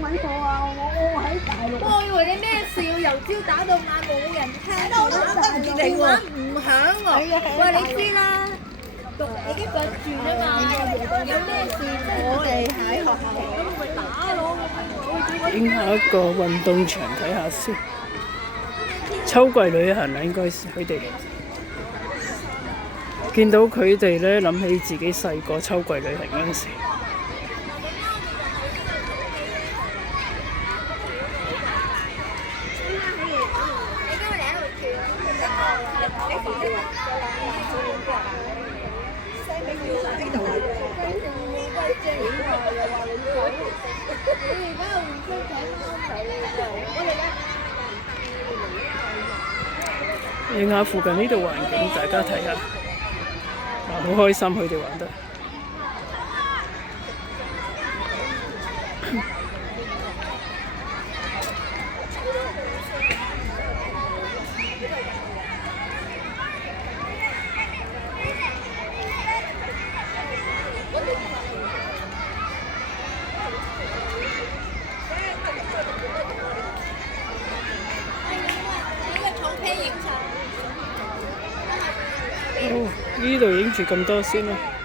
揾貨啊！我喺大陸。我以為你咩事要由朝打到晚冇人聽，電話唔響喎。喂，你知啦，讀你一個住啊嘛，有咩事我哋喺學校。咁咪打咯。影下一個運動場睇下先。秋季旅行啊，應該是佢哋。見到佢哋咧，諗起自己細個秋季旅行嗰陣時。影下附近呢度環境，大家睇下，好開心佢哋玩得。呢度影住咁多先啦。